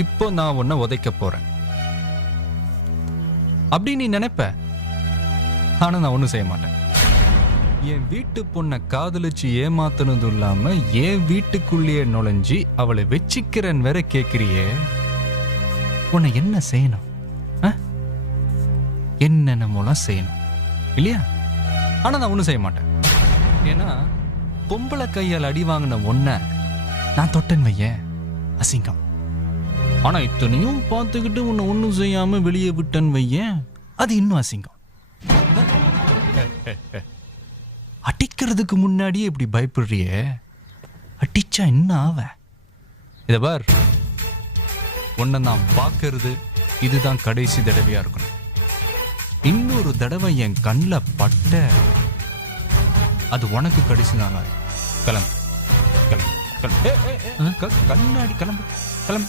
இப்போ நான் உன்னை உதைக்க போறேன் அப்படி நீ நினைப்ப. ஆனா நான் ஒண்ணும் செய்ய மாட்டேன். என் வீட்டு பொண்ணை காதலிச்சு ஏமாத்தினதும் இல்லாம என் வீட்டுக்குள்ளேயே நுழைஞ்சி அவளை வச்சிக்கிறேன்னு வேற கேக்குறியே. உன்னை என்ன செய்யணும்? என்னென்னமோலாம் செய்யணும் இல்லையா? ஆனா நான் ஒண்ணும் செய்ய மாட்டேன். ஏன்னா பொம்பளை கையால் அடி வாங்கின ஒன்ன நான் தொட்டன் வையேன், அசிங்கம். ஆனா இத்தனையும் பார்த்துக்கிட்டு உன்னை ஒன்றும் செய்யாம வெளியே விட்டன் வையேன், அது இன்னும் அசிங்கம். அடிக்கிறதுக்கு முன்னாடியே இப்படி பயப்படுறியே, அடிச்சா என்ன ஆவ? இத பார், உன்னை நான் பார்க்கறது இதுதான் கடைசி தடவையா இருக்கணும். இன்னொரு தடவை என் கண்ணில் பட்ட அது உனக்கு கடைசி நாளா. கிளம்பு கிளம்பு கிளம்பு. கண்ணாடி கிளம்பு கிளம்பு.